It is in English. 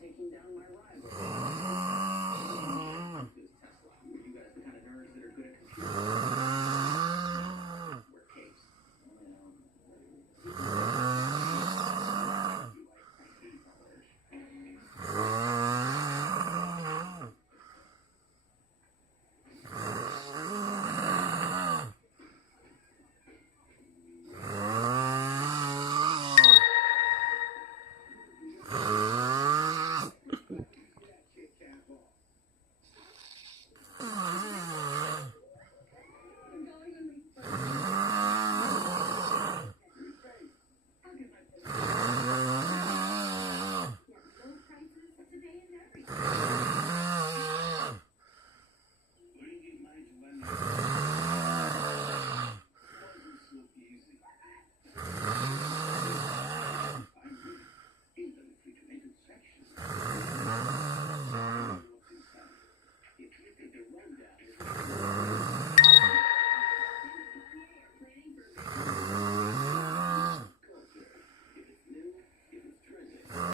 taking down my rival. This Tesla. You guys the kind of nerds that are good at computers. Wear capes. You know.